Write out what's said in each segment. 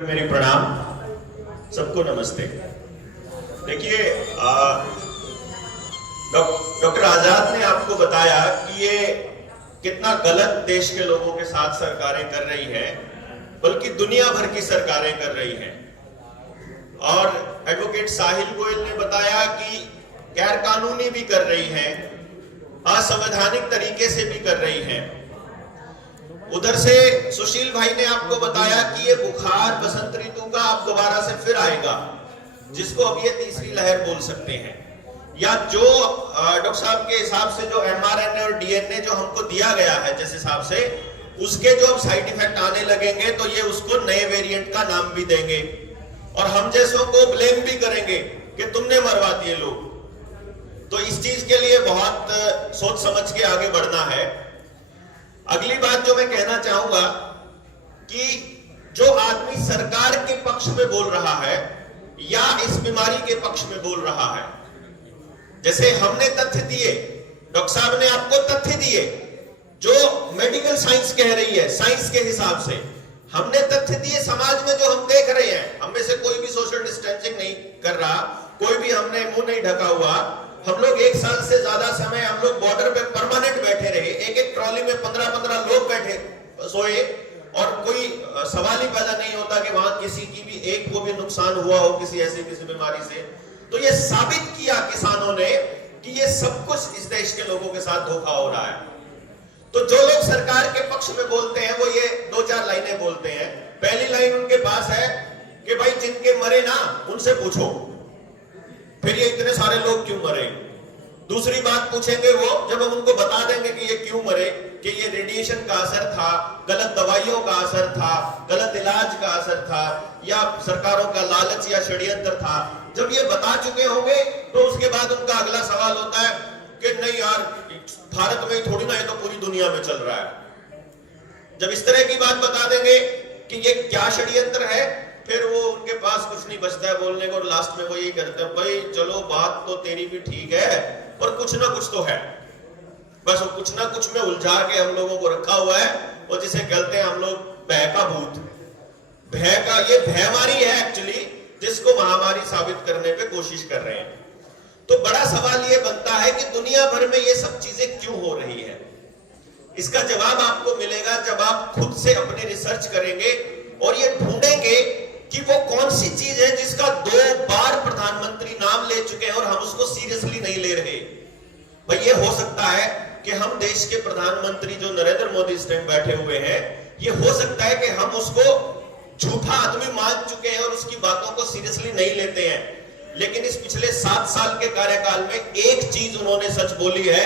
मेरी प्रणाम, सबको नमस्ते। देखिए, डॉक्टर आजाद ने आपको बताया कि ये कितना गलत देश के लोगों के साथ सरकारें कर रही हैं, बल्कि दुनिया भर की सरकारें कर रही हैं। और एडवोकेट साहिल गोयल ने बताया कि गैर कानूनी भी कर रही हैं, असंवैधानिक तरीके से भी कर रही हैं। उधर से सुशील भाई ने आपको बताया कि ये बुखार बसंत ऋतु का अब दोबारा से फिर आएगा, जिसको अब ये तीसरी लहर बोल सकते हैं। या जो डॉक्टर साहब के हिसाब से जो mRNA और DNA जो हमको दिया गया है जिस हिसाब से, उसके जो अब साइड इफेक्ट आने लगेंगे तो ये उसको नए वेरिएंट का नाम भी देंगे और हम जैसों को ब्लेम भी करेंगे कि तुमने मरवा दिए लोग। तो इस चीज के लिए बहुत सोच समझ के आगे बढ़ना है। अगली बात जो मैं कहना चाहूंगा कि जो आदमी सरकार के पक्ष में बोल रहा है या इस बीमारी के पक्ष में बोल रहा है, जैसे हमने तथ्य दिए, डॉक्टर साहब ने आपको तथ्य दिए जो मेडिकल साइंस कह रही है, साइंस के हिसाब से हमने तथ्य दिए। समाज में जो हम देख रहे हैं, हम में से कोई भी सोशल डिस्टेंसिंग नहीं कर रहा, कोई भी हमने मुंह नहीं ढका हुआ। हम लोग 1 साल से ज्यादा समय हम लोग बॉर्डर पे परमानेंट बैठे रहे, एक ट्रॉली में 15-15 लोग बैठे सोए और कोई सवाल ही पैदा नहीं होता कि वहां किसी की भी एक को भी नुकसान हुआ हो किसी बीमारी से। तो ये साबित किया किसानों ने कि ये सब कुछ इस देश के लोगों के साथ धोखा हो रहा है। तो जो लोग सरकार के पक्ष में बोलते हैं वो ये 2-4 लाइनें बोलते हैं। पहली लाइन उनके पास है कि भाई जिनके मरे ना उनसे पूछो, फिर ये इतने सारे लोग क्यों मरे। दूसरी बात पूछेंगे वो जब हम उनको बता देंगे कि ये क्यों मरे, कि ये रेडिएशन का असर था, गलत दवाइयों का असर था, गलत इलाज का असर था, या सरकारों का लालच या षड्यंत्र था। जब ये बता चुके होंगे तो उसके बाद उनका अगला सवाल होता है कि नहीं यार, भारत में ही थोड़ी ना, ये तो पूरी दुनिया में चल रहा है। जब इस तरह की बात बता देंगे कि ये क्या षड्यंत्र है, फिर वो उनके पास कुछ नहीं बचता है बोलने को, और लास्ट में वो यही करते हैं, भाई चलो बात तो तेरी भी ठीक है पर कुछ ना कुछ तो है। बस वो कुछ ना कुछ में उलझा के हम लोगों को रखा हुआ है, और जिसे कहते हैं हम लोग भय का भूत। भय का ये भयमारी है एक्चुअली, जिसको महामारी साबित करने पे कोशिश कर रहे हैं। तो बड़ा सवाल ये बनता है कि दुनिया भर में ये सब चीजें क्यों हो रही है। इसका जवाब आपको मिलेगा जब आप खुद से अपनी रिसर्च करेंगे और ये ढूंढेंगे कि वो कौन सी चीज है जिसका 2 बार प्रधानमंत्री नाम ले चुके हैं और हम उसको सीरियसली नहीं ले रहे। भाई ये हो सकता है कि हम देश के प्रधानमंत्री जो नरेंद्र मोदी इस टाइम बैठे हुए हैं, ये हो सकता है कि हम उसको झूठा आदमी मान चुके हैं और उसकी बातों को सीरियसली नहीं लेते हैं। लेकिन इस पिछले 7 साल के कार्यकाल में एक चीज उन्होंने सच बोली है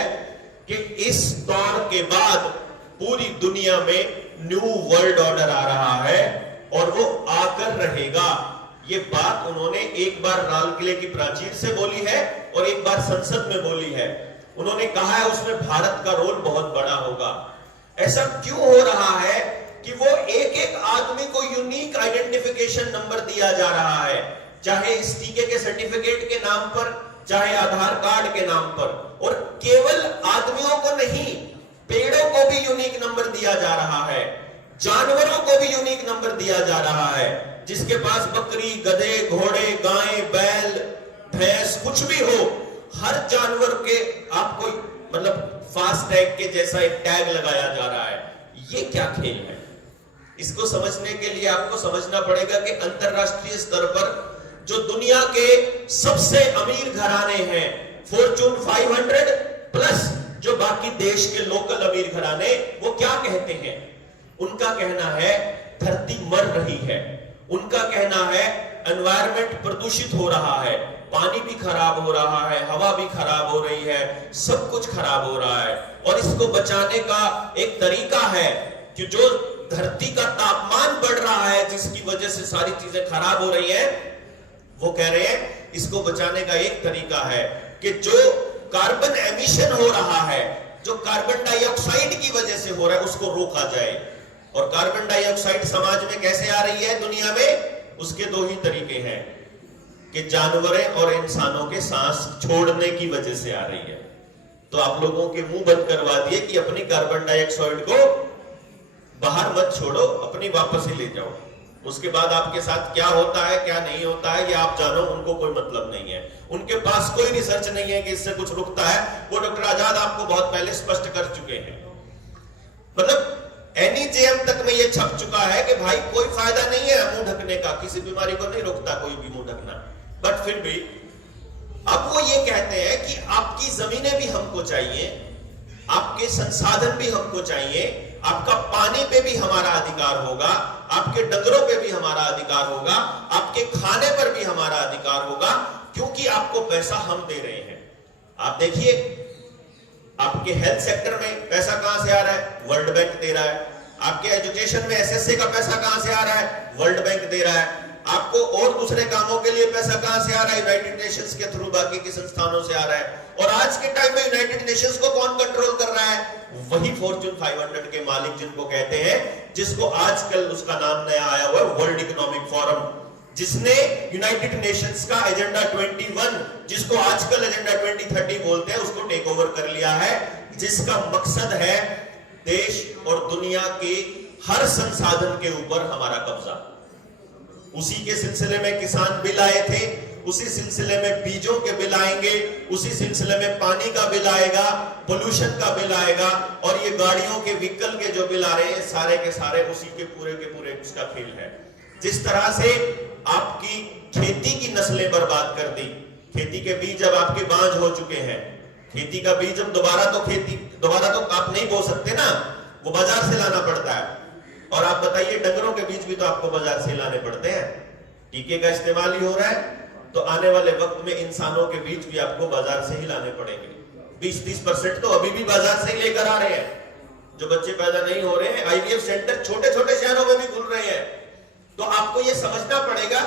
कि इस दौर के बाद पूरी दुनिया में न्यू वर्ल्ड ऑर्डर आ रहा है और वो आकर रहेगा। ये बात उन्होंने एक बार लाल किले की प्राचीर से बोली है और एक बार संसद में बोली है। उन्होंने कहा है उसमें भारत का रोल बहुत बड़ा होगा। ऐसा क्यों हो रहा है कि वो एक आदमी को यूनिक आइडेंटिफिकेशन नंबर दिया जा रहा है, चाहे इस टीके के सर्टिफिकेट के नाम पर, चाहे आधार कार्ड के नाम पर, और केवल आदमियों को नहीं, पेड़ों को भी यूनिक नंबर दिया जा रहा है, जानवरों को भी यूनिक नंबर दिया जा रहा है। जिसके पास बकरी, गधे, घोड़े, गाय, बैल, भैंस कुछ भी हो, हर जानवर के आपको मतलब फास्ट टैग के जैसा एक टैग लगाया जा रहा है। ये क्या खेल है? इसको समझने के लिए आपको समझना पड़ेगा कि अंतरराष्ट्रीय स्तर पर जो दुनिया के सबसे अमीर घराने हैं, फॉर्च्यून 500 प्लस जो बाकी देश के लोकल अमीर घराने, वो क्या कहते हैं? उनका कहना है धरती मर रही है, उनका कहना है एनवायरमेंट प्रदूषित हो रहा है, पानी भी खराब हो रहा है, हवा भी खराब हो रही है, सब कुछ खराब हो रहा है। और इसको बचाने का एक तरीका है कि जो धरती का तापमान बढ़ रहा है जिसकी वजह से सारी चीजें खराब हो रही हैं, वो कह रहे हैं इसको बचाने का एक तरीका है कि जो कार्बन एमिशन हो रहा है, जो कार्बन डाइऑक्साइड की वजह से हो रहा है, उसको रोका जाए। और कार्बन डाइऑक्साइड समाज में कैसे आ रही है दुनिया में? उसके 2 ही तरीके हैं कि जानवरों और इंसानों के सांस छोड़ने की वजह से आ रही है। तो आप लोगों के मुंह बंद करवा दिए कि अपनी कार्बन डाइऑक्साइड को बाहर मत छोड़ो, अपनी वापस ही ले जाओ। उसके बाद आपके साथ क्या होता है क्या नहीं होता है ये आप जानो, उनको कोई मतलब नहीं है। उनके पास कोई रिसर्च नहीं है कि इससे कुछ रुकता है। वो डॉक्टर आजाद आपको बहुत पहले स्पष्ट कर चुके हैं। मतलब NEJM तक में ये छप चुका है कि भाई कोई फायदा नहीं है मुंह ढकने का, किसी बीमारी को नहीं रोकता कोई भी मुंह ढकना। बट फिर भी अब वो ये कहते हैं कि आपकी जमीनें भी हमको चाहिए, आपके संसाधन भी हमको चाहिए, आपका पानी पे भी हमारा अधिकार होगा, आपके डंगरों पे भी हमारा अधिकार होगा, आपके खाने पर भी हमारा अधिकार होगा, क्योंकि आपको पैसा हम दे रहे हैं। आप देखिए आपके हेल्थ सेक्टर में पैसा कहां से आ रहा है? वर्ल्ड बैंक दे रहा है। आपके एजुकेशन में SSA का पैसा कहां से आ रहा है? वर्ल्ड बैंक दे रहा है। आपको और दूसरे कामों के लिए पैसा कहां से आ रहा है? यूनाइटेड नेशंस के थ्रू, बाकी के संस्थानों से आ रहा है। और आज के टाइम में यूनाइटेड नेशंस को कौन कंट्रोल कर रहा है? वही फॉर्च्यून 500 के मालिक जिनको कहते हैं, जिसको आजकल उसका नाम नया आया हुआ है वर्ल्ड इकोनॉमिक फोरम, जिसने यूनाइटेड नेशंस का एजेंडा 21, जिसको आजकल एजेंडा 2030 बोलते हैं, उसको टेक ओवर कर लिया है, जिसका मकसद है देश और दुनिया के हर संसाधन के ऊपर हमारा कब्जा। उसी के सिलसिले में किसान बिल आए थे, उसी सिलसिले में बीजों के बिल आएंगे, उसी सिलसिले में पानी का बिल आएगा, पोल्यूशन का बिल आएगा, और ये गाड़ियों के व्हीकल के जो बिल आ रहे हैं सारे के सारे उसी के पूरे उसका खेल है। जिस तरह से आपकी खेती की नस्लें बर्बाद कर दी, खेती के बीज अब आपके बांझ हो चुके हैं, खेती का बीज अब दोबारा तो आप नहीं बो सकते ना, वो बाजार से लाना पड़ता है। और आप बताइए डंगरों के बीज भी तो आपको बाजार से लाने पड़ते हैं, टीके का इस्तेमाल ही हो रहा है, तो आने वाले वक्त में इंसानों के बीज भी आपको बाजार से ही लाने पड़ेंगे। 20-30% तो अभी भी बाजार से ही लेकर आ रहे हैं। जो बच्चे पैदा नहीं हो रहे हैं, IVF सेंटर छोटे छोटे शहरों में भी खुल रहे हैं। तो आपको यह समझना पड़ेगा,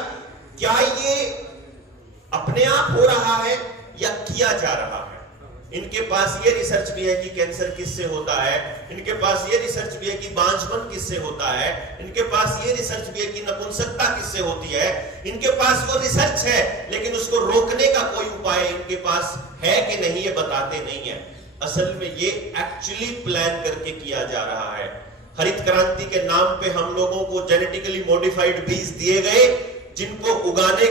क्या ये अपने आप हो रहा है या किया जा रहा है। इनके पास ये रिसर्च भी है कि कैंसर किससे होता है, इनके पास ये रिसर्च भी है कि बांझपन किससे होता है, इनके पास ये रिसर्च भी है कि नपुंसकता किससे होती है। इनके पास वो रिसर्च है, लेकिन उसको रोकने का कोई उपाय इनके पास है कि नहीं, ये बताते नहीं है। असल में ये एक्चुअली प्लान करके किया जा रहा है। हरित क्रांति के नाम पे हम लोगों को जेनेटिकली मॉडिफाइड बीज दिए गए, जिनको उगाते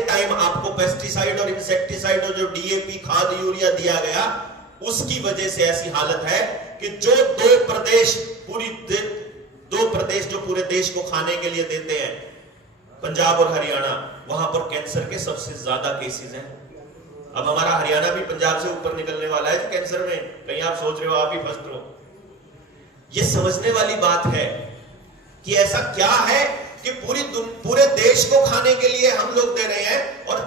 टाइम आपको पेस्टिसाइड और इंसेक्टिसाइड और जो DAP खाद यूरिया दिया गया, उसकी वजह से ऐसी हालत है कि जो दो प्रदेश जो पूरे देश को खाने के लिए देते हैं, पंजाब और हरियाणा, वहां पर कैंसर के सबसे ज्यादा केसेस हैं। अब हमारा हरियाणा भी पंजाब से ऊपर निकलने वाला है कैंसर में, कहीं आप सोच रहे हो आप ही फंस रहे हो। ये समझने वाली बात है कि ऐसा क्या है कि पूरे देश को खाने के लिए हम लोग दे रहे हैं, और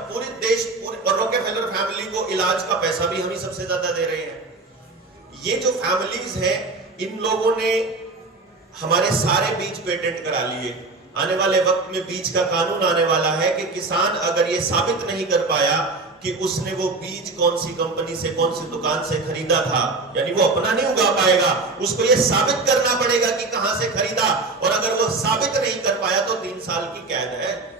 और रॉकेफेलर फैमिली को इलाज का पैसा भी हम ही सबसे ज्यादा दे रहे हैं। ये जो फैमिलीज हैं, इन लोगों ने हमारे सारे बीज पेटेंट करा लिए। आने वाले वक्त में बीज का कानून आने वाला है कि किसान अगर ये साबित नहीं कर पाया कि उसने वो बीज कौन सी कंपनी से, कौन सी दुकान से खरीदा था, यानी वो अपना नहीं उगा पाएगा, उसको ये साबित करना पड़ेगा कि कहां से खरीदा, और अगर वो साबित नहीं कर पाया तो 3 साल की कैद है।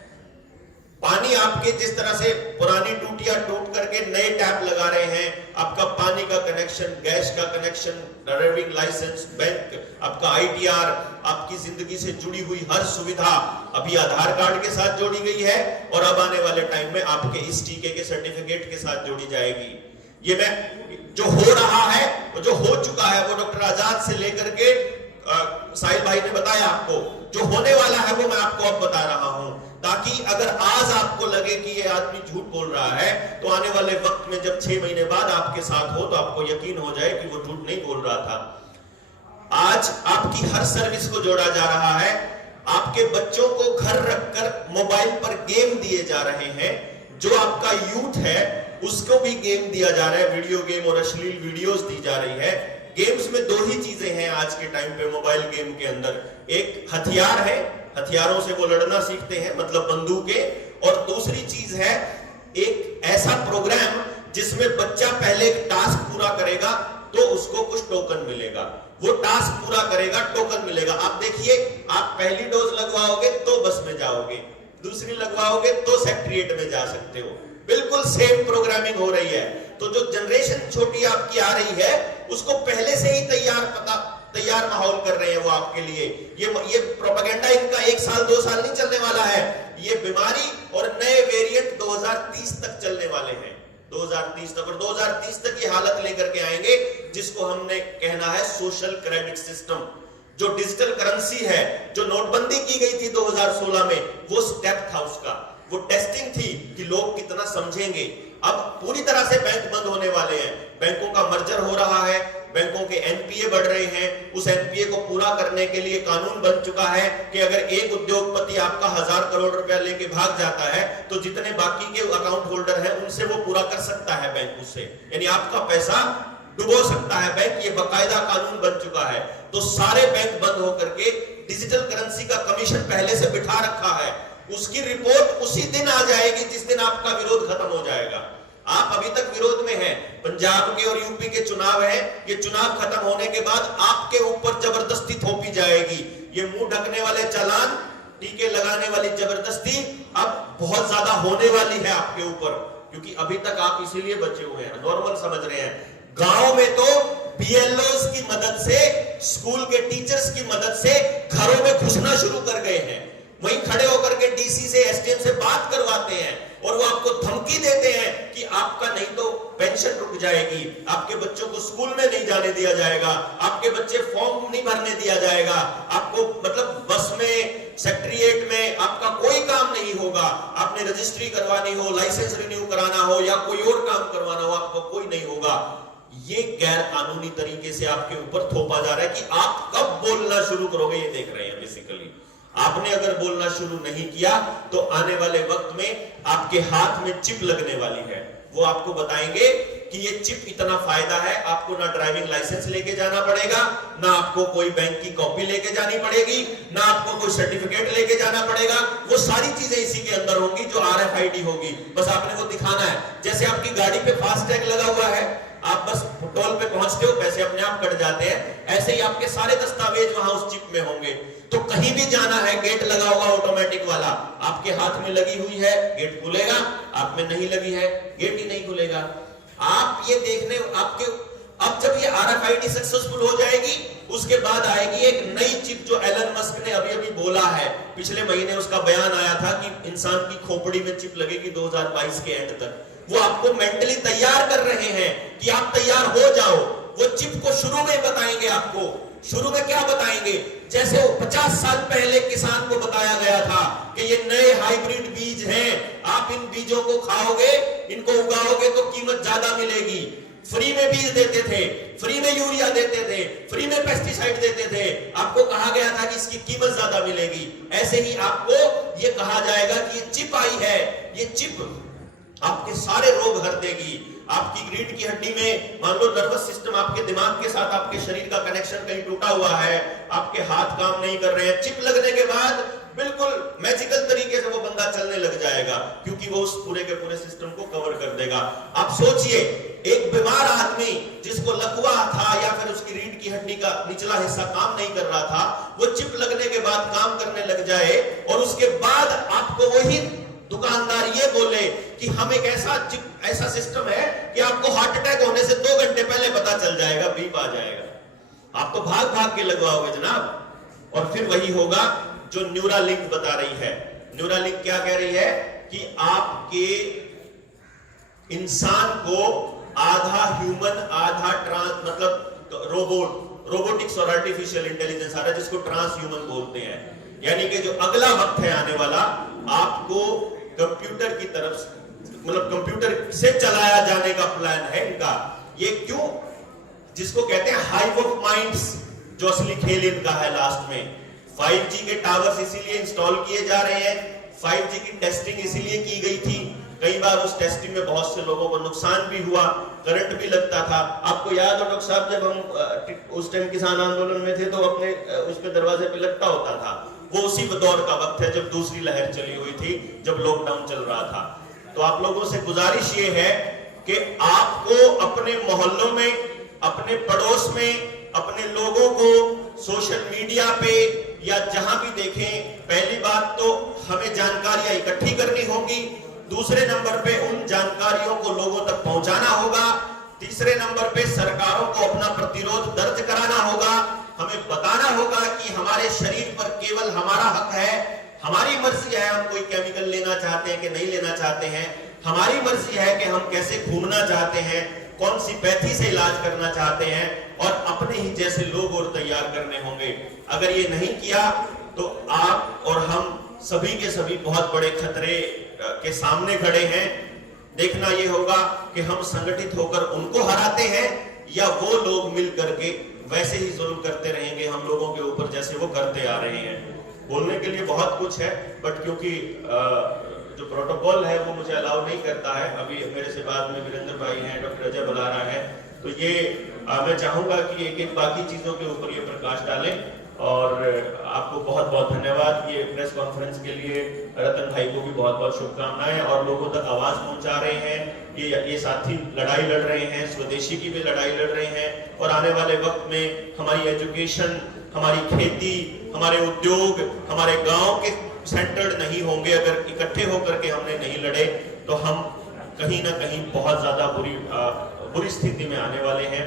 पानी आपके जिस तरह से पुरानी टूटियां टूट करके नए टैप लगा रहे हैं, आपका पानी का कनेक्शन, गैस का कनेक्शन, ड्राइविंग लाइसेंस, बैंक, आपका ITR, आपकी जिंदगी से जुड़ी हुई हर सुविधा अभी आधार कार्ड के साथ जोड़ी गई है, और अब आने वाले टाइम में आपके इस टीके के सर्टिफिकेट के साथ जोड़ी जाएगी। ये मैं जो हो रहा है, जो हो चुका है, वो डॉक्टर आजाद से लेकर के साहिल भाई ने बताया आपको, जो होने वाला है वो मैं आपको अब बता रहा हूं, ताकि अगर आज आपको लगे कि ये आदमी झूठ बोल रहा है, तो आने वाले वक्त में जब 6 महीने बाद आपके साथ हो तो आपको यकीन हो जाए कि वो झूठ नहीं बोल रहा था। आज आपकी हर सर्विस को जोड़ा जा रहा है, आपके बच्चों को घर रखकर मोबाइल पर गेम दिए जा रहे हैं, जो आपका यूथ है उसको भी गेम दिया जा रहा है, वीडियो गेम और अश्लील वीडियोस दी जा रही है। गेम्स में 2 ही चीजें हैं आज के टाइम पे मोबाइल गेम के अंदर, एक हथियार है, हथियारों से वो लड़ना सीखते हैं, मतलब बंदूकें, और दूसरी चीज है एक ऐसा प्रोग्राम जिसमें बच्चा पहले एक टास्क पूरा करेगा तो उसको कुछ टोकन मिलेगा, वो टास्क पूरा करेगा, टोकन मिलेगा। आप देखिए, आप पहली डोज लगवाओगे तो बस में जाओगे, दूसरी लगवाओगे तो सेक्रेटरीट में जा सकते हो, बिल्कुल सेम प्रोग्रामिंग हो रही है। तो जो जनरेशन छोटी आपकी आ रही है, उसको पहले से ही तैयार माहौल कर रहे हैं वो आपके लिए। ये प्रोपेगेंडा इनका 1 साल 2 साल नहीं चलने वाला है। ये बीमारी और नए वेरिएंट 2030 तक चलने वाले हैं, 2030 तक। और 2030 तक ये हालत लेकर के आएंगे जिसको हमने कहना है सोशल क्रेडिट सिस्टम। जो डिजिटल करेंसी है, जो नोटबंदी की गई थी 2016 में, वो स्टेप था उसका, वो टेस्टिंग थी कि लोग कितना समझेंगे। अब पूरी तरह से बैंक बंद होने वाले हैं, बैंकों का मर्जर हो रहा है, बैंकों के एनपीए बढ़ रहे हैं। उस एनपीए को पूरा करने के लिए कानून बन चुका है कि अगर एक उद्योगपति आपका 1000 करोड़ रुपया लेके भाग जाता है तो जितने बाकी के अकाउंट होल्डर हैं उनसे वो पूरा कर सकता है बैंक उससे, यानी आपका पैसा डुबो सकता है बैंक। ये बाकायदा कानून बन चुका है। तो सारे बैंक बंद होकर के डिजिटल करेंसी का कमीशन पहले से बिठा रखा है। उसकी रिपोर्ट उसी दिन आ जाएगी जिस दिन आपका विरोध खत्म हो जाएगा। आप अभी तक विरोध में हैं। पंजाब के और यूपी के चुनाव है, ये चुनाव खत्म होने के बाद आपके ऊपर जबरदस्ती थोपी जाएगी। ये मुंह ढकने वाले चालान, टीके लगाने वाली जबरदस्ती अब बहुत ज्यादा होने वाली है आपके ऊपर, क्योंकि अभी तक आप इसीलिए बचे हुए हैं, नॉर्मल समझ रहे हैं। गांव में तो बीएलओस की मदद से, स्कूल के टीचर्स की मदद से घरों में घुसना शुरू कर गए हैं। वहीं खड़े होकर के डीसी से, एसडीएम से बात करवाते हैं और वो आपको धमकी देते हैं कि आपका नहीं तो पेंशन रुक जाएगी, आपके बच्चों को स्कूल में नहीं जाने दिया जाएगा, आपके बच्चे फॉर्म नहीं भरने दिया जाएगा, आपको मतलब बस में, सेक्रेटरीट में आपका कोई काम नहीं होगा, आपने रजिस्ट्री करवानी हो, लाइसेंस रिन्यू कराना हो या कोई और काम करवाना हो, आपको कोई नहीं होगा। ये गैर कानूनी तरीके से आपके ऊपर थोपा जा रहा है कि आप कब बोलना शुरू करोगे, ये देख रहे हैं बेसिकली। आपने अगर बोलना शुरू नहीं किया तो आने वाले वक्त में आपके हाथ में चिप लगने वाली है। वो आपको बताएंगे कि ये चिप इतना फायदा है, आपको ना ड्राइविंग लाइसेंस लेके जाना पड़ेगा, ना आपको कोई बैंक की कॉपी लेके जानी पड़ेगी, ना आपको कोई सर्टिफिकेट लेके जाना पड़ेगा। वो सारी चीजें इसी के अंदर होंगी जो RFID होगी। बस आपने वो दिखाना है। जैसे आपकी गाड़ी पे फास्टैग लगा हुआ है, आप बस टोल पे पहुंचते हो, पैसे अपने आप कट जाते हैं, ऐसे ही आपके सारे दस्तावेज वहां उस चिप में होंगे। तो कहीं भी जाना है, गेट लगा होगा ऑटोमेटिक वाला, आपके हाथ में लगी हुई है, गेट खुलेगा, आप में नहीं लगी है, गेट ही नहीं खुलेगा। आप ये देखने आपके, अब जब ये RFID सक्सेसफुल हो जाएगी, उसके बाद आएगी एक नई चिप जो एलन मस्क ने अभी अभी बोला है। पिछले महीने उसका बयान आया था कि इंसान की खोपड़ी में चिप लगेगी 2022 के एंड तक। वो आपको मेंटली तैयार कर रहे हैं कि आप तैयार हो जाओ। वो चिप को शुरू में बताएंगे आपको। शुरू में क्या बताएंगे? जैसे 50 साल पहले किसान को बताया गया था कि ये नए हाइब्रिड बीज हैं, आप इन बीजों को खाओगे, इनको उगाओगे तो कीमत ज्यादा मिलेगी। फ्री में बीज देते थे, फ्री में यूरिया देते थे, फ्री में पेस्टिसाइड देते थे। आपको कहा गया था कि इसकी कीमत ज्यादा मिलेगी। ऐसे ही आपको ये कहा जाएगा कि ये चिप आई है, ये चिप आपके सारे रोग हर देगी। आपकी रीढ़ की हड्डी में मान लो नर्वस सिस्टम आपके दिमाग के साथ आपके शरीर का कनेक्शन कहीं टूटा हुआ है, आपके हाथ काम नहीं कर रहे हैं, चिप लगने के बाद बिल्कुल मैजिकल तरीके से वो बंदा चलने लग जाएगा, क्योंकि वो उस पूरे के पूरे सिस्टम को कवर कर देगा। आप सोचिए, एक बीमार आदमी जिसको लकवा था या फिर उसकी रीढ़ की हड्डी का निचला हिस्सा काम नहीं कर रहा था, वो चिप लगने के बाद काम करने लग जाए और उसके बाद आपको वही दुकानदार ये बोले कि हम एक ऐसा सिस्टम है कि आपको हार्ट अटैक होने से 2 घंटे पहले पता चल जाएगा, बीप आ जाएगा। आप तो भाग भाग के लगवाओगे जनाब। और फिर वही होगा जो न्यूरालिंक बता रही है। न्यूरालिंक क्या कह रही है कि आपके इंसान को आधा ह्यूमन आधा ट्रांस, मतलब रोबोटिक्स और आर्टिफिशियल इंटेलिजेंस आ रहा है, जिसको ट्रांस ह्यूमन बोलते हैं। यानी कि जो अगला वक्त है आने वाला, आपको कंप्यूटर की तरफ, मतलब कंप्यूटर से चलाया जाने का प्लान है इनका। ये क्यों? जिसको कहते हैं हाइव ऑफ माइंड्स, जो असली खेल इनका है लास्ट में। 5G के टावर्स इसीलिए इंस्टॉल किए जा रहे हैं, 5G की टेस्टिंग इसीलिए की गई थी। कई बार उस टेस्टिंग में बहुत से लोगों को नुकसान भी हुआ, करंट भी लगता था। आपको याद हो डॉक्टर साहब, जब हम उस टाइम किसान आंदोलन में थे तो अपने उस पे दरवाजे पे लगता होता था। वो उसी दौर का वक्त है जब दूसरी लहर चली हुई थी, जब लॉकडाउन चल रहा था। तो आप लोगों से गुजारिश ये है कि आपको अपने मोहल्लों में, अपने पड़ोस में, अपने लोगों को सोशल मीडिया पे या जहां भी देखें, पहली बात तो हमें जानकारियां इकट्ठी करनी होगी। दूसरे नंबर पे उन जानकारियों को लोगों तक पहुंचाना होगा। तीसरे नंबर पे सरकारों को अपना प्रतिरोध दर्ज कराना होगा। हमें बताना होगा कि हमारे शरीर पर केवल हमारा हक है, हमारी मर्जी है हम कोई केमिकल लेना चाहते हैं कि नहीं लेना चाहते हैं, हमारी मर्जी है कि हम कैसे घूमना चाहते हैं, कौन सी पैथी से इलाज करना चाहते हैं, और अपने ही जैसे लोग और तैयार करने होंगे। अगर ये नहीं किया तो आप और हम सभी के सभी बहुत बड़े खतरे के सामने खड़े हैं। देखना यह होगा कि हम संगठित होकर उनको हराते हैं या वो लोग मिल करके वैसे ही जुल्म करते रहेंगे हम लोगों के ऊपर जैसे वो करते आ रहे हैं। बोलने के लिए बहुत कुछ है, बट क्योंकि जो प्रोटोकॉल है वो मुझे अलाउ नहीं करता है। अभी मेरे से बाद में वीरेंद्र भाई हैं, डॉक्टर अजय बलारा है, तो ये मैं चाहूंगा कि एक एक बाकी चीजों के ऊपर ये प्रकाश डालें। और आपको बहुत बहुत धन्यवाद। ये प्रेस कॉन्फ्रेंस के लिए रतन भाई को भी बहुत बहुत शुभकामनाएं, और लोगों तक आवाज पहुंचा रहे हैं कि ये साथी लड़ाई लड़ रहे हैं, स्वदेशी की भी लड़ाई लड़ रहे हैं, और आने वाले वक्त में हमारी एजुकेशन, हमारी खेती, हमारे उद्योग, हमारे गांव के सेंटर्ड नहीं होंगे। अगर इकट्ठे होकर के हमने नहीं लड़े तो हम कहीं ना कहीं बहुत ज्यादा बुरी स्थिति में आने वाले हैं।